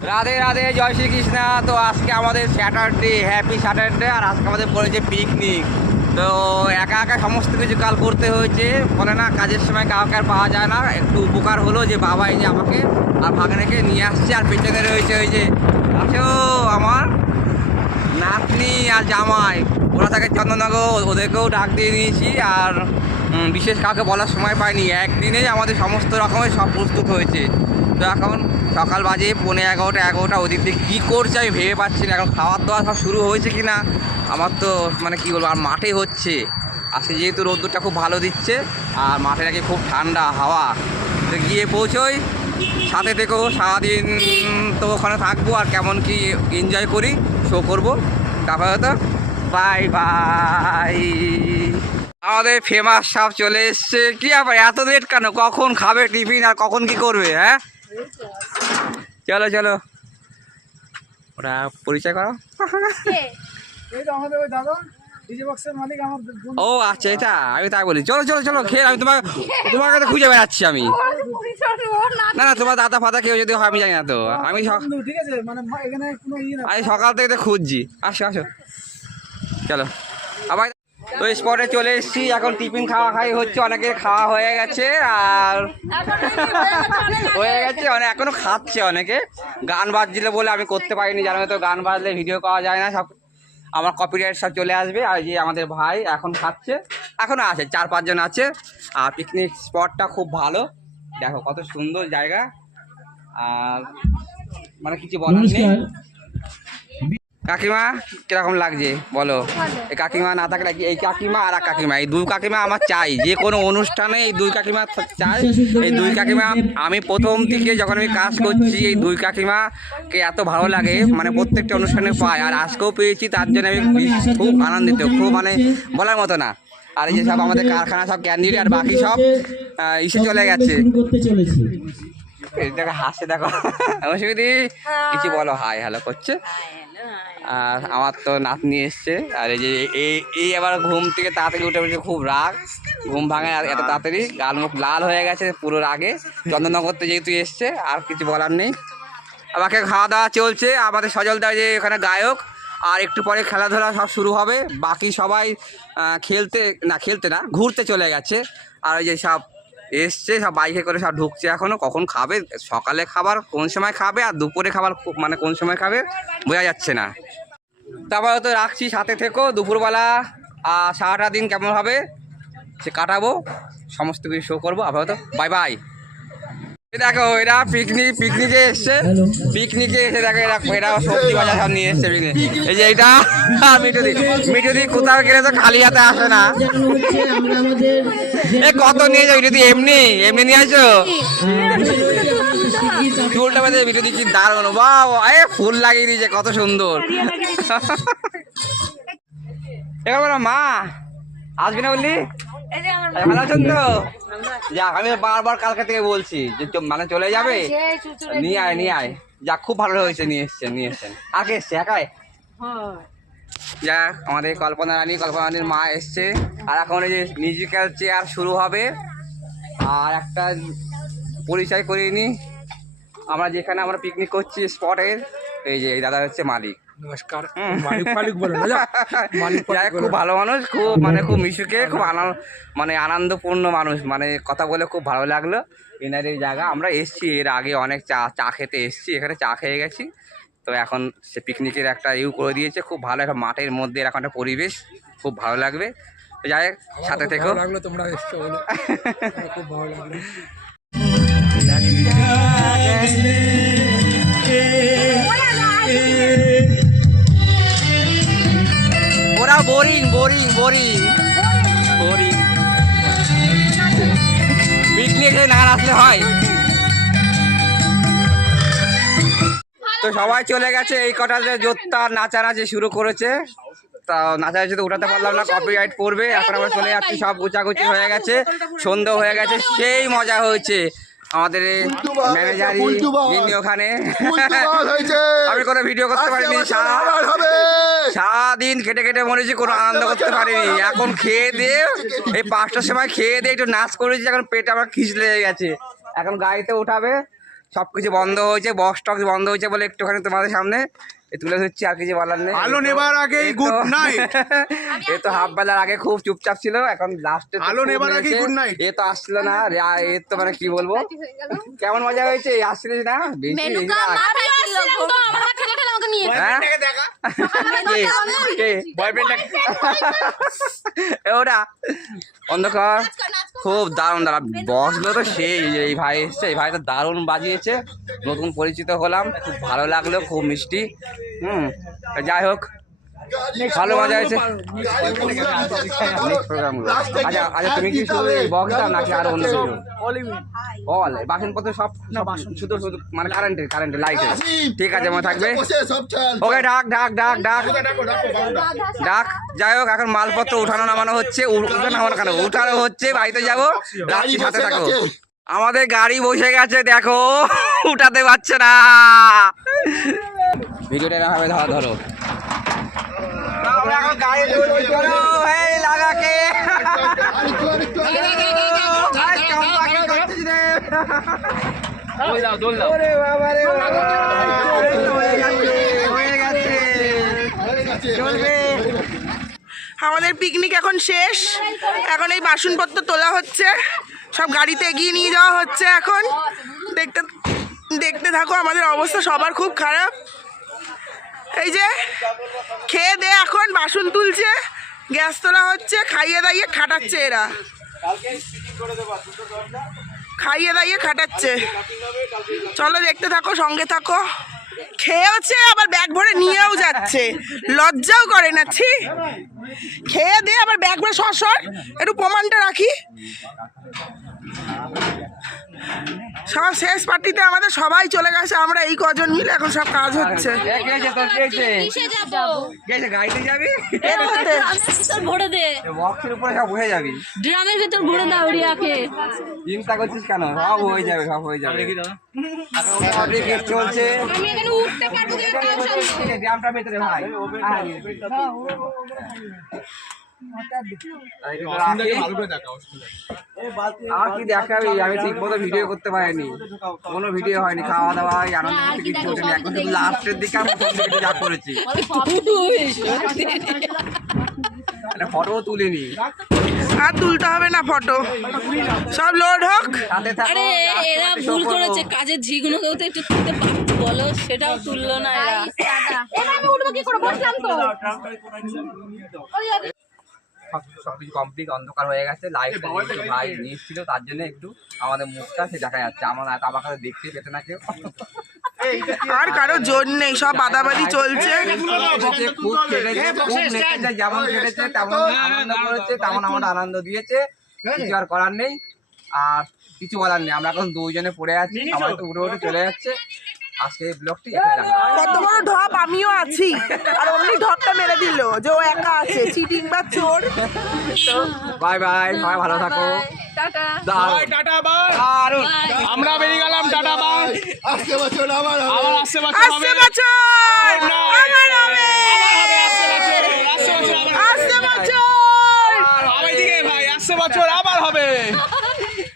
রাধে রাধে, জয় শ্রীকৃষ্ণা। তো আজকে আমাদের স্যাটারডে, হ্যাপি স্যাটারডে। আর আজকে আমাদের পড়েছে পিকনিক। তো একা একা সমস্ত কিছু কাল করতে হয়েছে, বলে না কাজের সময় কাউকে আর পাওয়া যায় না। একটু উপকার হলো যে বাবা এই যে আমাকে আর ভাগ্নেকে নিয়ে আসছে। আর পেছনে রয়েছে ওই যে আসো আমার নাতনি আর জামাই, ওরা থাকে চন্দননগর, ওদেরকেও ডাক দিয়ে নিয়েছি। আর বিশেষ কাউকে বলার সময় পাইনি, একদিনেই আমাদের সমস্ত রকমের সব প্রস্তুত হয়েছে। তো এখন সকাল বাজে 11:30 ওদিক দিয়ে কী করছে আমি ভেবে পাচ্ছি না। এখন খাওয়ার দাওয়া সব শুরু হয়েছে কি না আমার তো মানে কী বলবো। আর মাঠে হচ্ছে আজকে, যেহেতু রোদ্দুরটা খুব ভালো দিচ্ছে আর মাঠে নাকি খুব ঠান্ডা হাওয়া। তো গিয়ে পৌঁছোই, সাথে থেকেও সারাদিন তো ওখানে থাকবো আর কেমন কি এনজয় করি শো করবো। তারপরে তো বাই বাই। আমাদের ফেমাস সাপ চলে এসছে। কি ব্যাপার এত লেট কেন? কখন খাবে টিফিন আর কখন কি করবে? হ্যাঁ চলো চলো, ওরা পরিচয় করো। ও আচ্ছা, এটা আমি তাই বলি। চলো চলো চলো খেয়ে, আমি তোমার কাছে খুঁজে বেড়াচ্ছি আমি। না না, তোমার দাদা ফাদা কেউ যদি হয় আমি জানি না তো। আমি সকাল থেকে তো খুঁজছি। আসো আসো চলো আবার। তো স্পটে চলে এসেছি, এখন টিফিন খাই হচ্ছে। অনেকের খাওয়া হয়ে গেছে আর হয়ে গেছে অনেক, এখনো খাচ্ছে অনেকে। গান বাজছিল বলে আমি করতে পারিনি, জানো তো গান বাজলে ভিডিও করা যায় না, সব আমার কপিরাইট সব চলে আসবে। আর যে আমাদের ভাই এখন খাচ্ছে, এখনো আছে 4-5 জন আছে। আর পিকনিক স্পটটা খুব ভালো, দেখো কত সুন্দর জায়গা। আর মানে কিছু বলার নেই। কাকিমা কিরকম লাগছে বলো? এই কাকিমা না থাকলে, এই কাকিমা আর কাকিমা, এই দুই কাকিমা আমার চাই। যে কোনো অনুষ্ঠানে এই দুই কাকিমা চাই। এই দুই কাকিমা আমি প্রথম থেকে যখন আমি কাজ করছি, এই দুই কাকিমাকে এত ভালো লাগে, মানে প্রত্যেকটা অনুষ্ঠানে পাই। আর আজকেও পেয়েছি, তার জন্য আমি খুব আনন্দিত, খুব মানে বলার মতো না। আর এই যে সব আমাদের কারখানা সব ক্যান্ডিডেট আর বাকি সব ইসে চলে গেছে। দেখো হাসে, দেখো অসুবিধি কিছু বলো, হাই হ্যালো করছে। আর আমার তো নাতনি এসছে। আর এই যে এই আবার ঘুম থেকে তাড়াতাড়ি উঠে পড়েছে, খুব রাগ, ঘুম ভাঙে আর এত তাড়াতাড়ি। গাল মুখ লাল হয়ে গেছে পুরো রাগে, চন্দননগরতে যেহেতু এসছে আর কিছু বলার নেই। আমাকে খাওয়া দাওয়া চলছে। আমাদের সজলদা যে এখানে গায়ক, আর একটু পরে খেলাধুলা সব শুরু হবে। বাকি সবাই খেলতে না ঘুরতে চলে গেছে। আর ওই যে সব এসছে, সব বাইকে করে সব ঢুকছে। এখনও কখন খাবে, সকালে খাবার কোন সময় খাবে আর দুপুরে খাবার মানে কোন সময় খাবে বোঝা যাচ্ছে না। তারপরে তো রাখছি, সাথে থেকো। দুপুরবেলা সারাটা দিন কেমন হবে সে কাটাবো, সমস্ত কিছু শো করবো। আপাতত বাই বাই। দেখো এরা পিকনিকে এসছে, পিকনিকে এসে দেখো এরা সবজি বাজার সব নিয়ে এসছে পিকনিক। এই যে এইটা মিঠুদি কোথাও গেলে তো খালি হাতে আসে না। এ কত নিয়ে যাও মিঠুদি? এমনি এমনি নিয়ে আসো। চুলটা বেঁধে মিঠুদি কি দারুণ, বাহ এ ফুল লাগিয়ে দিয়েছে, কত সুন্দর। এবার মা আসবি না বললি? ভালো আছেন তো? যাক, আমি বারবার কালকে থেকে বলছি যে মানে চলে যাবে, নিয়ে আয়। যাক খুব ভালো হয়েছে, নিয়ে এসছেন। আগে এসছে একাই? যাক, আমাদের কল্পনা রানীর মা এসছে। আর এখন এই যে মিউজিক্যাল চেয়ার শুরু হবে। আর একটা পরিচয় করিয়ে নি, আমরা যেখানে আমরা পিকনিক করছি স্পটের, এই যে এই দাদা হচ্ছে মালিক। নমস্কার। মালিক বলে না, খুব ভালো মানুষ, খুব মানে খুব মিশুকে, খুব মানে আনন্দপূর্ণ মানুষ, মানে কথা বলে খুব ভালো লাগলো। এনার এই জায়গা আমরা এসছি এর আগে অনেক চা খেতে এসছি, এখানে চা খেয়ে গেছি। তো এখন সে পিকনিকের একটা করে দিয়েছে, খুব ভালো একটা মাঠের মধ্যে এরকম একটা পরিবেশ, খুব ভালো লাগবে। তো যাই হোক, সাথে থেকো। লাগলো তোমরা এসছো বলে, খুব ভালো লাগলো। ওরা বোরিং পিকনিকে না আসলে হয়। তো সবাই চলে গেছে, এই কটাতে জোরটা নাচানাচি শুরু করেছে। তা নাচানাচি তো উঠাতে পারলাম না, কপিরাইট পড়বে। এখন আমরা চলে যাচ্ছি, সব গুচাগুচি হয়ে গেছে, সন্ধ্যা হয়ে গেছে। সেই মজা হয়েছে আমাদের ম্যানেজারই যিনি ওখানে। আমি কোনো ভিডিও করতে পারিনি, সারাদিন কেটে মরেছি, কোনো আনন্দ করতে পারিনি। এখন খেয়ে দিয়ে এই 5টার সময় খেয়ে দিয়ে একটু নাচ করেছি, এখন পেট আমার খিচ লেগে গেছে। এখন গাড়িতে উঠাবে, সব কিছু বন্ধ হয়েছে, বক্স টক্স বন্ধ হয়েছে বলে একটুখানি তোমাদের সামনে তুলে ধরছি, আর কিছু বলার নেই। আলো নেবার আগেই গুড নাইট। এ তো হাফ বেলার আগে খুব চুপচাপ ছিল, এখন লাস্টে আলো নেবার আগেই গুড নাইট। এ তো আসছিল না, এ তো মানে কি বলবো, কেমন মজা হয়েছে, আসছিলিস না বেশি ওটা অন্ধকার খুব দারুণ দাঁড়া বক্সগুলো তো সেই, এই ভাই এসছে, এই ভাই তো দারুণ বাজিয়েছে, নতুন পরিচিত হলাম, খুব ভালো লাগলো, খুব মিষ্টি। যাই হোক ভালো মজা হয়েছে। আচ্ছা আচ্ছা, তুমি কি শুধু বক্স দাও নাকি আরো অন্য কিছু? অল বাসনপত্র সব শুধু শুধু মানে কারেন্টের লাইটে? ঠিক আছে, মনে থাকবে। ওকে, ডাক ডাক ডাক ডাক ডাক। যাই হোক এখন মালপত্র উঠানো নামানো হচ্ছে, উঠানো হচ্ছে, বাড়িতে যাবো, রাত্রি সাথে থাকো। আমাদের গাড়ি বসে গেছে, দেখো উঠাতে পারছে না। ভিডিওটা না হবে ধরো লাগাকে আমাদের পিকনিক এখন শেষ, এখন এই বাসনপত্র তোলা হচ্ছে, সব গাড়িতে এগিয়ে নিয়ে যাওয়া হচ্ছে। এখন দেখতে দেখতে থাকো, আমাদের অবস্থা সবার খুব খারাপ। এই যে খেয়ে দে এখন বাসন তুলছে, গ্যাস তোলা হচ্ছে, খাইয়ে দাইয়ে খাটাচ্ছে এরা, খাইয়ে দাইয়ে খাটাচ্ছে। চলো দেখতে থাকো, সঙ্গে থাকো। খেয়েওছে আবার ব্যাগ ভরে নিয়েও যাচ্ছে, লজ্জাও করে না। ছি, খেয়ে দে আবার ব্যাগ ভরে সর, একটু প্রমাণটা রাখি। সব শেষ পার্টিতে আমাদের সবাই চলে গেছে, আমরা এই কজন মিলে এখন সব কাজ হচ্ছে। গাড়িতে যাবি, ভরে দে, বক্সের উপরে সব হয়ে যাবি, ড্রামের ভিতর ভরে দাও রিয়াকে। চিন্তা করছিস কেন, সব হয়ে যাবে, সব হয়ে যাবে। চলছে আমি এখানে উঠতে পারবো কি না? ড্রামটা ভেতরে ভাই, আর কি দেখাবি, আমি ঠিক মতো ভিডিও করতে পারিনি, কোনো ভিডিও হয়নি, খাওয়া দাওয়া আনন্দ করতে কিছু হয়নি। এখন শুধু লাস্টের দিকে আমি যা করেছি, ফটো তুলিনি, আর তুলতে হবে না ফটো, সব লোড হোক। সাথে থাকো। আরে এরা ভুল করেছে, কাজের ঝিগুলোকেও তো একটু তুলতে পারতো, বলো, সেটাও তুললো না এরা। সবকিছু কমপ্লিট, অন্ধকার হয়ে গেছে, লাইট ভাই নিয়েছিল, তার জন্য একটু আমাদের মুখটা সে দেখা যাচ্ছে, আমার কাছে দেখতে পেতে না কেউ, আর কারো জোর নেই, সব বাদাবাদি চলছে। খুব কেটেছে, খুব নেচেছে, যেমন কেটেছে তেমন আনন্দ করেছে, তেমন আমাদের আনন্দ দিয়েছে, কিছু আর করার নেই, আর কিছু বলার নেই। আমরা এখন দুইজনে পড়ে আছি, সবাই তো উঠে উঠে চলে যাচ্ছে। আজকে এই ব্লগটি কত বড় ঢপ, আমিও আছি, আর অমনি ঢপটা মেরে দিল যে ও একা আছে, চিটিং বা চোর। বাই বাই, সবাই ভালো থাকো, টাটা। টাটা বাই, আমরা বেরিয়ে গেলাম, টাটা বাই। আসছে বছর আবার আসছে বছর আসছে বছর আমার হবে, আসছে বছর ভাই, আসছে বছর